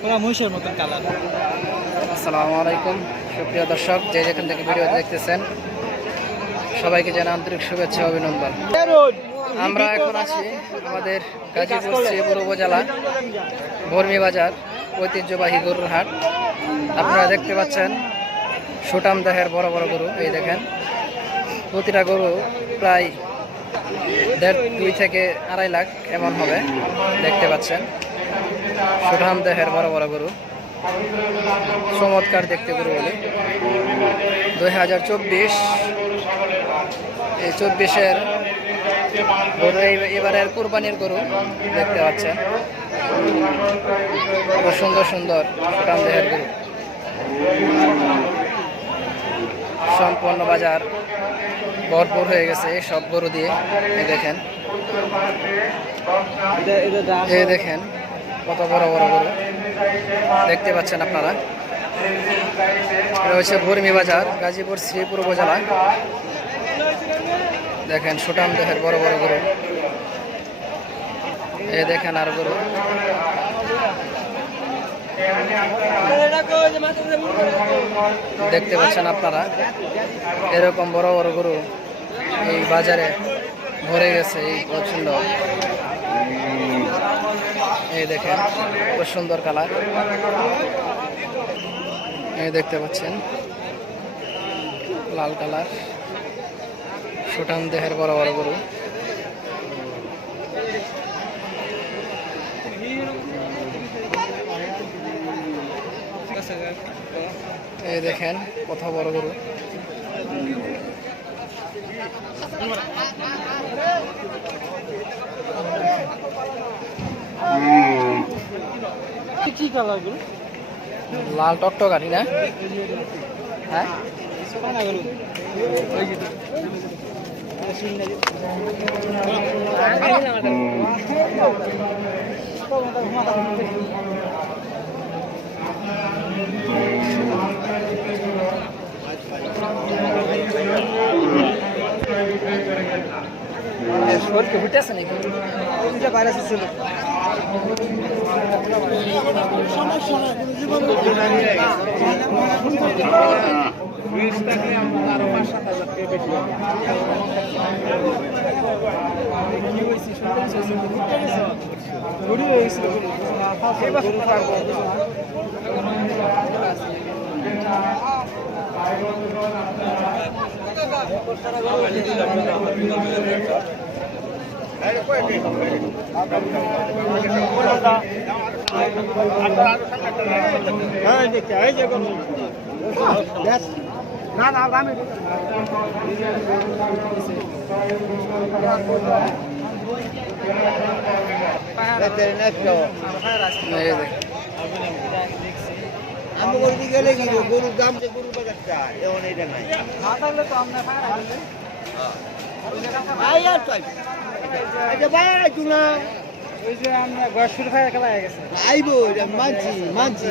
পুরো মহিষের মতন কালার। আসসালামু আলাইকুম সুপ্রিয় দর্শক, যে যেখান থেকে ভিডিও দেখতেছেন সবাইকে জানাই আন্তরিক শুভেচ্ছা অভিনন্দন। আমরা এখন আছি আমাদের গাজীপুর শ্রীপুর উপজেলা বর্মি বাজার ঐতিহ্যবাহী গরুর হাট। আপনারা দেখতে পাচ্ছেন সুটাম দেহের বড় বড় গরু। এই দেখেন প্রতিটা গরু প্রায় 1.5 থেকে 2.5 লাখ এমন হবে। দেখতে পাচ্ছেন সুঠাম দেহের বড় বড় গরু, চমৎকার দেখতে গরু বলে 2024 এই 24-এর গরু, এবারের কুরবানির গরু দেখতে পাচ্ছেন। কত সুন্দর সুন্দর সুঠাম দেহের গরু। সম্পূর্ণ বাজার ভরপুর হয়ে গেছে সব গরু দিয়ে। এই দেখেন, এই দেখেন কত বড় বড় গরু দেখতে পাচ্ছেন আপনারা। এটা হচ্ছে বর্মি বাজার, গাজীপুর শ্রীপুর উপজেলা। দেখেন সুঠাম দেহের বড় বড় গরু। এই দেখেন আর গরু দেখতে পাচ্ছেন আপনারা। এরকম বড় বড় গরু এই বাজারে ভরে গেছে। এই প্রচন্ড, এই দেখেন খুব সুন্দর কালার। এই দেখতে পাচ্ছেন লাল কালার সুঠাম দেহের বড় বড় গরু। এই দেখেন কত বড় গরু। কি কালার গুলো? লাল টকটকানি না? হ্যাঁ শরীরকে ফুটে আছে নাকি? বাইরে ছিল না না দামি আমি গরু গেলে কি গরুর দাম যে গরু বাজারটা এমন এটা নাই না থাকলে তো আমরা ওই যে আমরা গড় শুরু হয়ে গেছে আইবো মানছি